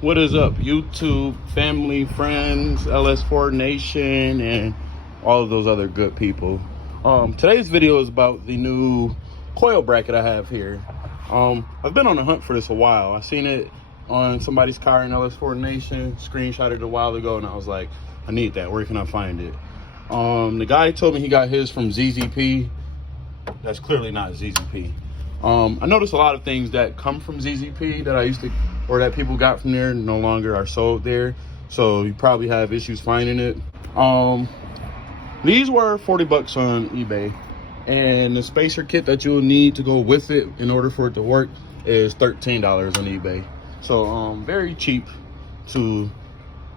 What is up, YouTube, family, friends, LS4 Nation, and all of those other good people? Today's video is about the new coil bracket I have here. I've been on the hunt for this a while. I seen it on somebody's car in LS4 Nation, screenshotted it a while ago, and I was like, I need that. Where can I find it? The guy told me he got his from ZZP. That's clearly not ZZP. I noticed a lot of things that come from ZZP that I used to, or that people got from there, no longer are sold there. So you probably have issues finding it. These were 40 bucks on eBay, and the spacer kit that you'll need to go with it in order for it to work is $13 on eBay. So very cheap to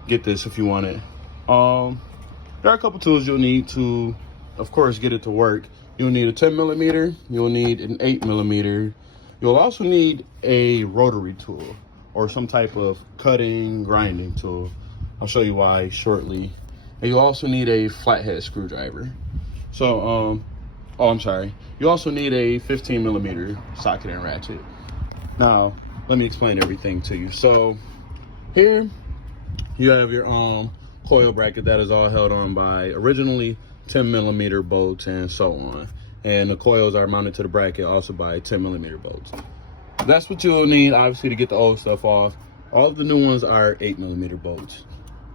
get this if you want it. There are a couple tools you'll need to, of course, get it to work. You'll need a 10 millimeter, you'll need an 8 millimeter. You'll also need a rotary tool or some type of cutting, grinding tool. I'll show you why shortly. And you'll also need a flathead screwdriver. So, you also need a 15 millimeter socket and ratchet. Now, let me explain everything to you. So, here you have your coil bracket that is all held on by originally 10 millimeter bolts and so on, and the coils are mounted to the bracket also by 10 millimeter bolts. That's what you'll need, obviously, to get the old stuff off. All of the new ones are 8 millimeter bolts.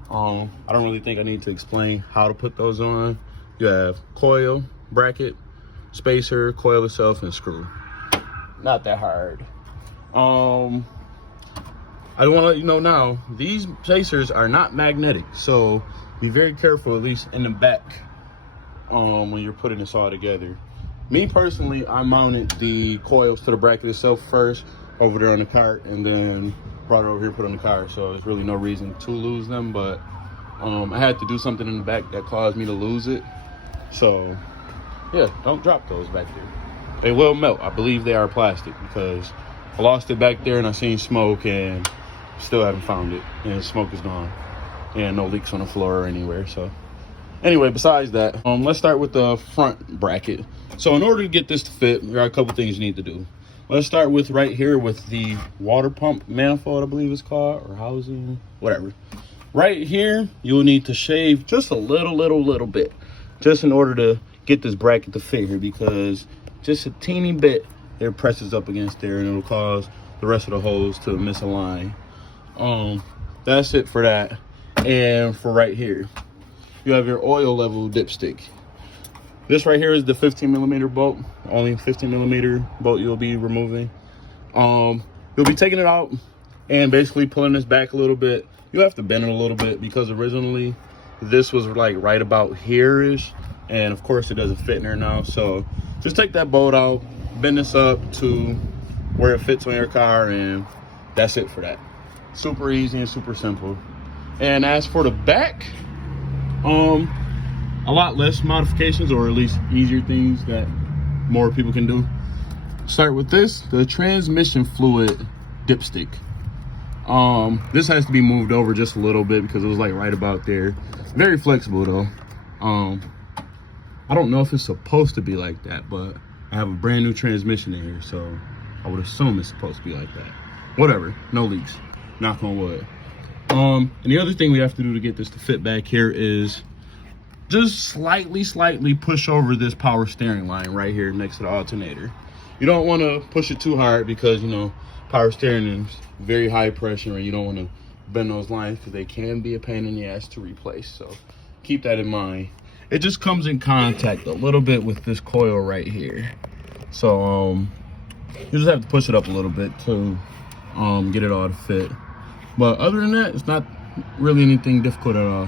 I don't really think I need to explain how to put those on. You have coil, bracket, spacer, coil itself, and screw. Not that hard. I want to let you know now, these spacers are not magnetic, so be very careful, at least in the back, when you're putting this all together. Me personally, I mounted the coils to the bracket itself first over there on the cart, and then brought it over here, put it on the car. So there's really no reason to lose them, but I had to do something in the back that caused me to lose it. So yeah, don't drop those back there. They will melt. I believe they are plastic, because I lost it back there and I seen smoke and still haven't found it, and the smoke is gone and no leaks on the floor or anywhere. So anyway, besides that, let's start with the front bracket. So in order to get this to fit, there are a couple things you need to do. Let's start with right here with the water pump manifold, I believe it's called, or housing, whatever. Right here, you'll need to shave just a little bit, just in order to get this bracket to fit here, because just a teeny bit, it presses up against there and it'll cause the rest of the holes to misalign. That's it for that. And for right here, you have your oil level dipstick. This right here is the 15 millimeter bolt, only 15 millimeter bolt you'll be removing. You'll be taking it out and basically pulling this back a little bit. You have to bend it a little bit, because originally this was like right about here-ish, and of course it doesn't fit in there now. So just take that bolt out, bend this up to where it fits on your car, and that's it for that. Super easy and super simple. And as for the back, a lot less modifications, or at least easier things that more people can do. Start with this, the transmission fluid dipstick. This has to be moved over just a little bit because it was like right about there. Very flexible though. I don't know if it's supposed to be like that, but I have a brand new transmission in here, so I would assume it's supposed to be like that. Whatever, no leaks, knock on wood. And the other thing we have to do to get this to fit back here is just slightly push over this power steering line right here next to the alternator. You don't want to push it too hard, because you know power steering is very high pressure, and you don't want to bend those lines because they can be a pain in the ass to replace. So keep that in mind. It just comes in contact a little bit with this coil right here. So you just have to push it up a little bit to get it all to fit. But other than that, it's not really anything difficult at all.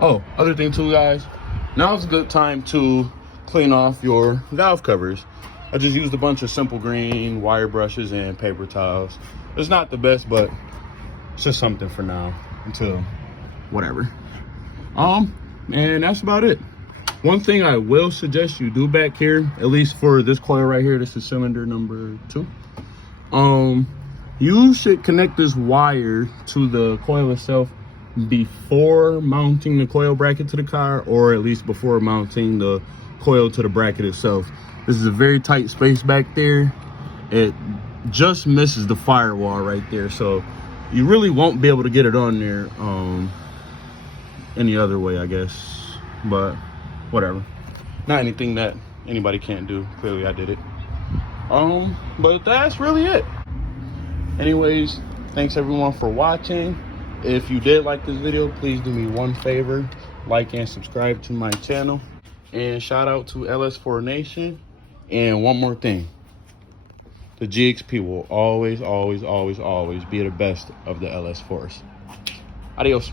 Oh, other thing too, guys, now's a good time to clean off your valve covers. I just used a bunch of simple green wire brushes and paper towels. It's not the best, but it's just something for now until whatever. And that's about it. One thing I will suggest you do back here, at least for this coil right here, this is cylinder number 2. You should connect this wire to the coil itself before mounting the coil bracket to the car, or at least before mounting the coil to the bracket itself. This is a very tight space back there. It just misses the firewall right there, so You really won't be able to get it on there any other way, I guess. But whatever. Not anything that anybody can't do. Clearly I did it. But that's really it. Anyways, thanks everyone for watching. If you did like this video, please do me one favor, like and subscribe to my channel. And shout out to LS4 Nation. And one more thing, the GXP will always, always, always, always be the best of the LS4s. Adios.